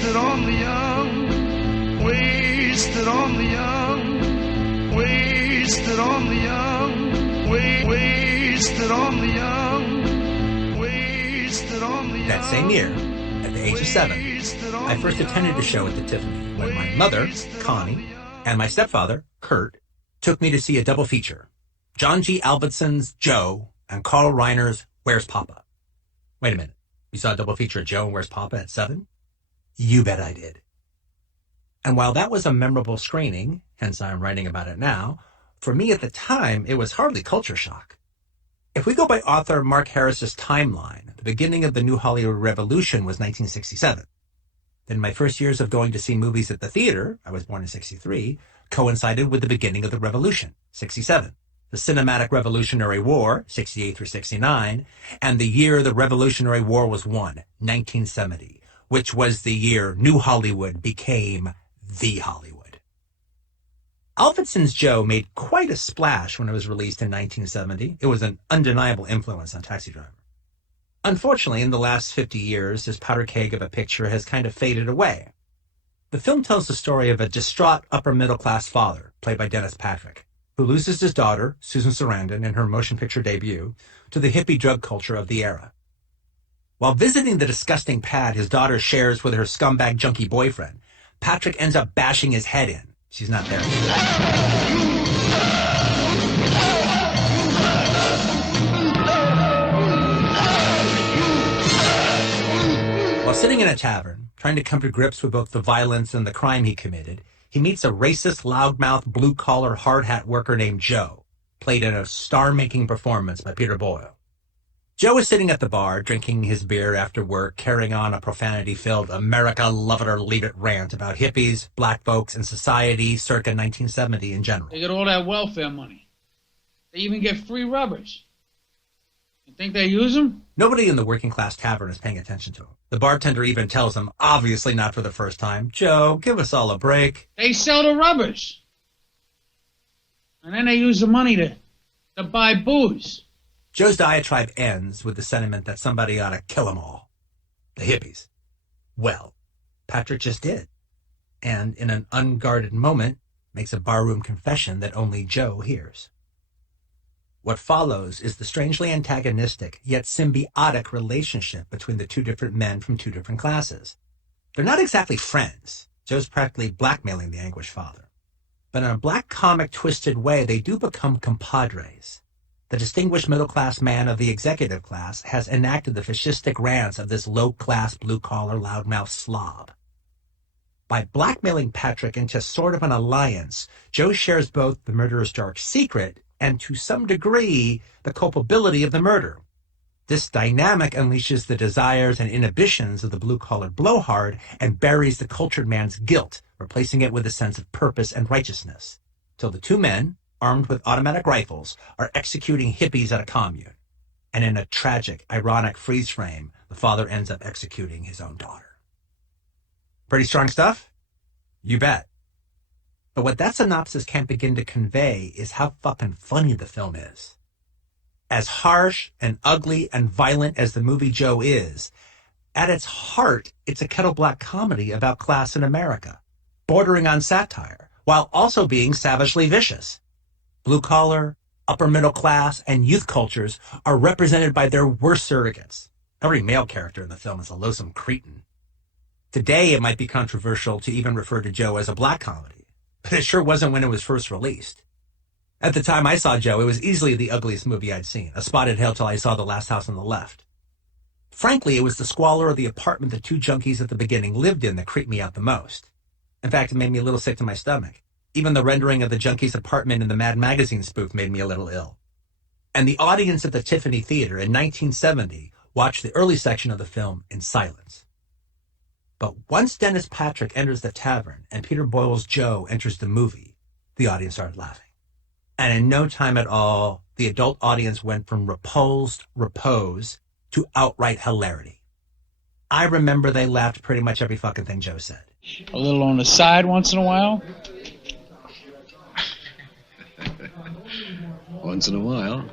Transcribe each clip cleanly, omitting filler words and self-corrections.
Wasted on the young, wasted on the young, wasted on the young, wasted on the young, wasted on the young. That same year, at the age of 7, I first attended a show at the Tiffany when my mother, Connie, and my stepfather, Kurt, took me to see a double feature. John G. Avildsen's Joe and Carl Reiner's Where's Papa? Wait a minute. You saw a double feature of Joe and Where's Papa at 7? You bet I did. And while that was a memorable screening, hence I'm writing about it now, for me at the time, it was hardly culture shock. If we go by author Mark Harris's timeline, the beginning of the New Hollywood Revolution was 1967. Then my first years of going to see movies at the theater, I was born in 63, coincided with the beginning of the Revolution, 67. The Cinematic Revolutionary War, 68 through 69, and the year the Revolutionary War was won, 1970, which was the year New Hollywood became the Hollywood. Avildsen's Joe made quite a splash when it was released in 1970. It was an undeniable influence on Taxi Driver. Unfortunately, in the last 50 years, this powder keg of a picture has kind of faded away. The film tells the story of a distraught upper-middle-class father, played by Dennis Patrick, who loses his daughter, Susan Sarandon, in her motion picture debut, to the hippie drug culture of the era. While visiting the disgusting pad his daughter shares with her scumbag junkie boyfriend, Patrick ends up bashing his head in. She's not there. While sitting in a tavern, trying to come to grips with both the violence and the crime he committed, he meets a racist, loudmouth, blue-collar, hard-hat worker named Joe, played in a star-making performance by Peter Boyle. Joe is sitting at the bar, drinking his beer after work, carrying on a profanity-filled America love it or leave it rant about hippies, black folks, and society circa 1970 in general. They get all that welfare money. They even get free rubbers. You think they use them? Nobody in the working-class tavern is paying attention to him. The bartender even tells him, obviously not for the first time, Joe, give us all a break. They sell the rubbers. And then they use the money to buy booze. Joe's diatribe ends with the sentiment that somebody ought to kill them all. The hippies. Well, Patrick just did. And in an unguarded moment, makes a barroom confession that only Joe hears. What follows is the strangely antagonistic, yet symbiotic relationship between the two different men from two different classes. They're not exactly friends. Joe's practically blackmailing the anguished father. But in a black comic twisted way, they do become compadres. The distinguished middle-class man of the executive class has enacted the fascistic rants of this low-class, blue-collar, loudmouth slob. By blackmailing Patrick into sort of an alliance, Joe shares both the murderer's dark secret and, to some degree, the culpability of the murder. This dynamic unleashes the desires and inhibitions of the blue-collar blowhard and buries the cultured man's guilt, replacing it with a sense of purpose and righteousness, till the two men, armed with automatic rifles, are executing hippies at a commune. And in a tragic, ironic freeze frame, the father ends up executing his own daughter. Pretty strong stuff? You bet. But what that synopsis can't begin to convey is how fucking funny the film is. As harsh and ugly and violent as the movie Joe is, at its heart, it's a kettle black comedy about class in America, bordering on satire, while also being savagely vicious. Blue-collar, upper-middle class, and youth cultures are represented by their worst surrogates. Every male character in the film is a loathsome cretin. Today, it might be controversial to even refer to Joe as a black comedy, but it sure wasn't when it was first released. At the time I saw Joe, it was easily the ugliest movie I'd seen, a spotted hill till I saw The Last House on the Left. Frankly, it was the squalor of the apartment the two junkies at the beginning lived in that creeped me out the most. In fact, it made me a little sick to my stomach. Even the rendering of the junkies' apartment in the Mad Magazine spoof made me a little ill. And the audience at the Tiffany Theater in 1970 watched the early section of the film in silence. But once Dennis Patrick enters the tavern and Peter Boyle's Joe enters the movie, the audience started laughing. And in no time at all, the adult audience went from repulsed repose to outright hilarity. I remember they laughed pretty much every fucking thing Joe said. A little on the side once in a while. Once in a while.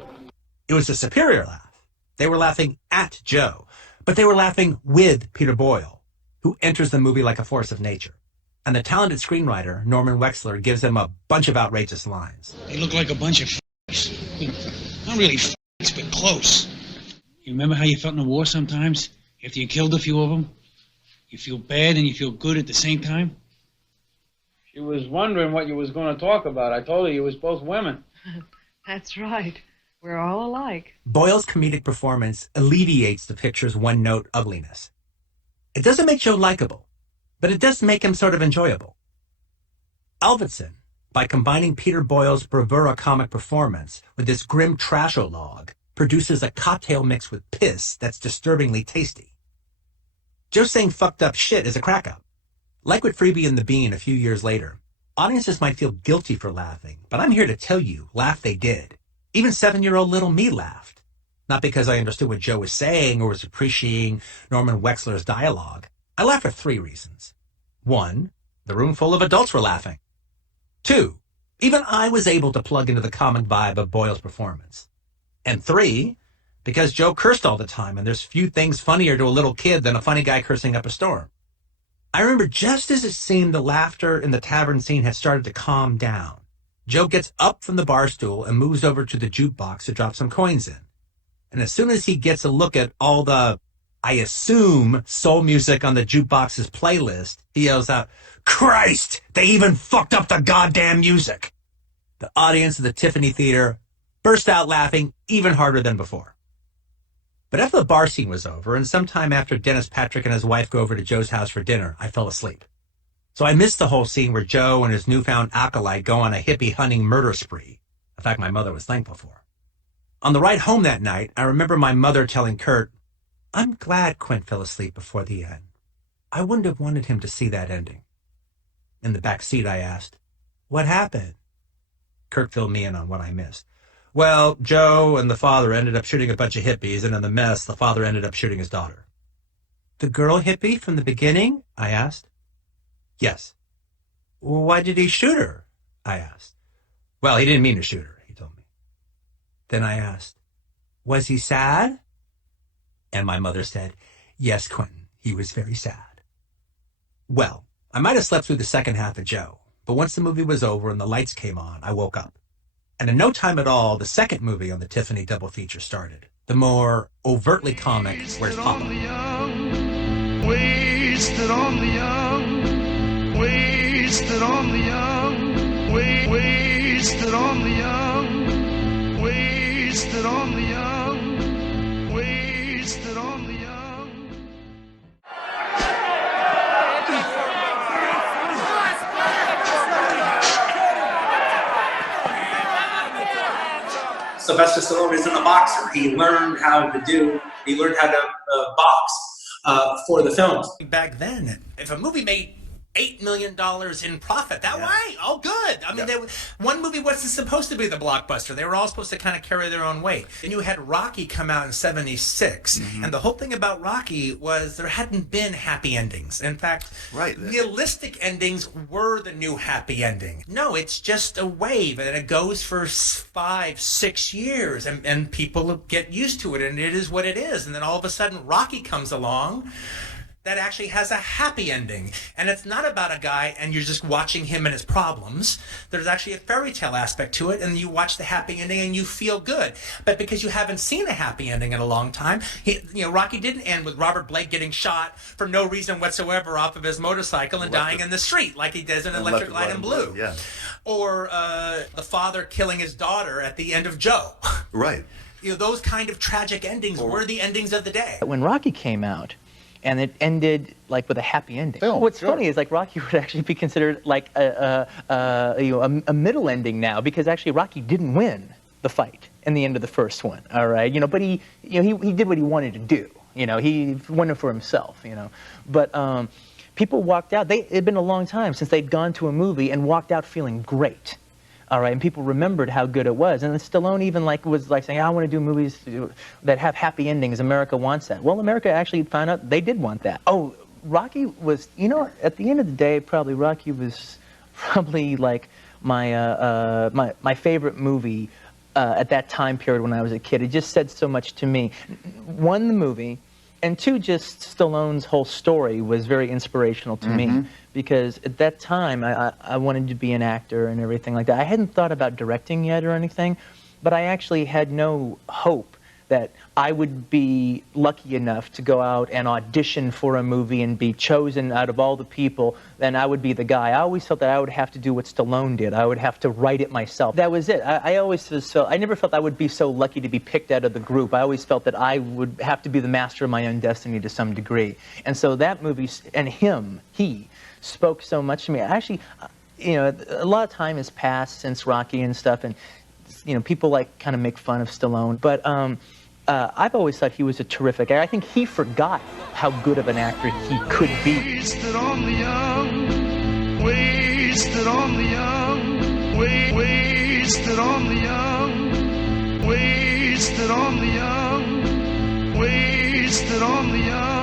It was a superior laugh. They were laughing at Joe, but they were laughing with Peter Boyle, who who enters the movie like a force of nature. And the talented screenwriter, Norman Wexler, gives him a bunch of outrageous lines. They look like a bunch of f***s. Not really f***s, but close. You remember how you felt in the war sometimes? After you killed a few of them? You feel bad and you feel good at the same time? She was wondering what you was going to talk about. I told her you was both women. That's right. We're all alike. Boyle's comedic performance alleviates the picture's one-note ugliness. It doesn't make Joe likable, but it does make him sort of enjoyable. Avildsen, by combining Peter Boyle's bravura comic performance with this grim trashologue, produces a cocktail mixed with piss that's disturbingly tasty. Joe saying fucked up shit is a crack-up. Like with Freebie and the Bean a few years later, audiences might feel guilty for laughing, but I'm here to tell you, laugh they did. Even 7-year-old little me laughed. Not because I understood what Joe was saying or was appreciating Norman Wexler's dialogue. I laughed for 3 reasons. 1, the room full of adults were laughing. 2, even I was able to plug into the comic vibe of Boyle's performance. And 3, because Joe cursed all the time, and there's few things funnier to a little kid than a funny guy cursing up a storm. I remember just as it seemed the laughter in the tavern scene had started to calm down, Joe gets up from the bar stool and moves over to the jukebox to drop some coins in. And as soon as he gets a look at all the, I assume, soul music on the jukebox's playlist, he yells out, "Christ, they even fucked up the goddamn music!" The audience at the Tiffany Theater burst out laughing even harder than before. But after the bar scene was over, and sometime after Dennis Patrick and his wife go over to Joe's house for dinner, I fell asleep. So I missed the whole scene where Joe and his newfound acolyte go on a hippie hunting murder spree. A fact my mother was thankful for. On the ride home that night, I remember my mother telling Kurt, "I'm glad Quint fell asleep before the end. I wouldn't have wanted him to see that ending." In the back seat, I asked, "What happened?" Kurt filled me in on what I missed. "Well, Joe and the father ended up shooting a bunch of hippies, and in the mess, the father ended up shooting his daughter." "The girl hippie from the beginning?" I asked. "Yes." "Why did he shoot her?" I asked. "Well, he didn't mean to shoot her," he told me. Then I asked, "Was he sad?" And my mother said, "Yes, Quentin, he was very sad." Well, I might have slept through the second half of Joe, but once the movie was over and the lights came on, I woke up. And in no time at all, the second movie on the Tiffany double feature started. The more overtly comic Where's Papa? Wasted on the young, wasted on the young, wasted on the young, wasted on the young, wasted on the young. Sylvester Stallone isn't a boxer. He learned how to box for the films. Back then, if a movie made $8 million in profit, that way, oh good. I mean, one movie wasn't supposed to be the blockbuster. They were all supposed to kind of carry their own weight. And you had Rocky come out in 76. Mm-hmm. And the whole thing about Rocky was there hadn't been happy endings. In fact, realistic endings were the new happy ending. No, it's just a wave, and it goes for 5-6 years, and people get used to it, and it is what it is. And then all of a sudden, Rocky comes along that actually has a happy ending. And it's not about a guy and you're just watching him and his problems. There's actually a fairy tale aspect to it, and you watch the happy ending and you feel good. But because you haven't seen a happy ending in a long time, Rocky didn't end with Robert Blake getting shot for no reason whatsoever off of his motorcycle and dying in the street like he does in Electric Light and Blue. Yeah. Or the father killing his daughter at the end of Joe. Right. Those kind of tragic endings were the endings of the day. When Rocky came out, and it ended like with a happy ending. What's funny is like Rocky would actually be considered like a middle ending now, because actually Rocky didn't win the fight in the end of the first one. All right, but he did what he wanted to do. He won it for himself. But people walked out. It had been a long time since they'd gone to a movie and walked out feeling great. All right, and people remembered how good it was. And Stallone even was saying, I want to do movies that have happy endings. America wants that. Well, America actually found out they did want that. Oh, Rocky was, at the end of the day, probably Rocky was probably like my favorite movie at that time period when I was a kid. It just said so much to me. One, the movie, And two, just Stallone's whole story was very inspirational to me, because at that time I wanted to be an actor and everything like that. I hadn't thought about directing yet or anything, but I actually had no hope that I would be lucky enough to go out and audition for a movie and be chosen out of all the people, then I would be the guy. I always felt that I would have to do what Stallone did. I would have to write it myself. That was it. I always felt, I never felt I would be so lucky to be picked out of the group. I always felt that I would have to be the master of my own destiny to some degree. And so that movie, and he spoke so much to me. Actually, you know, a lot of time has passed since Rocky and stuff, and you know, people like kind of make fun of Stallone, but I've always thought he was a terrific actor. I think he forgot how good of an actor he could be. Wasted on the young, wasted on the young, wasted on the young, wasted on the young, wasted on the young.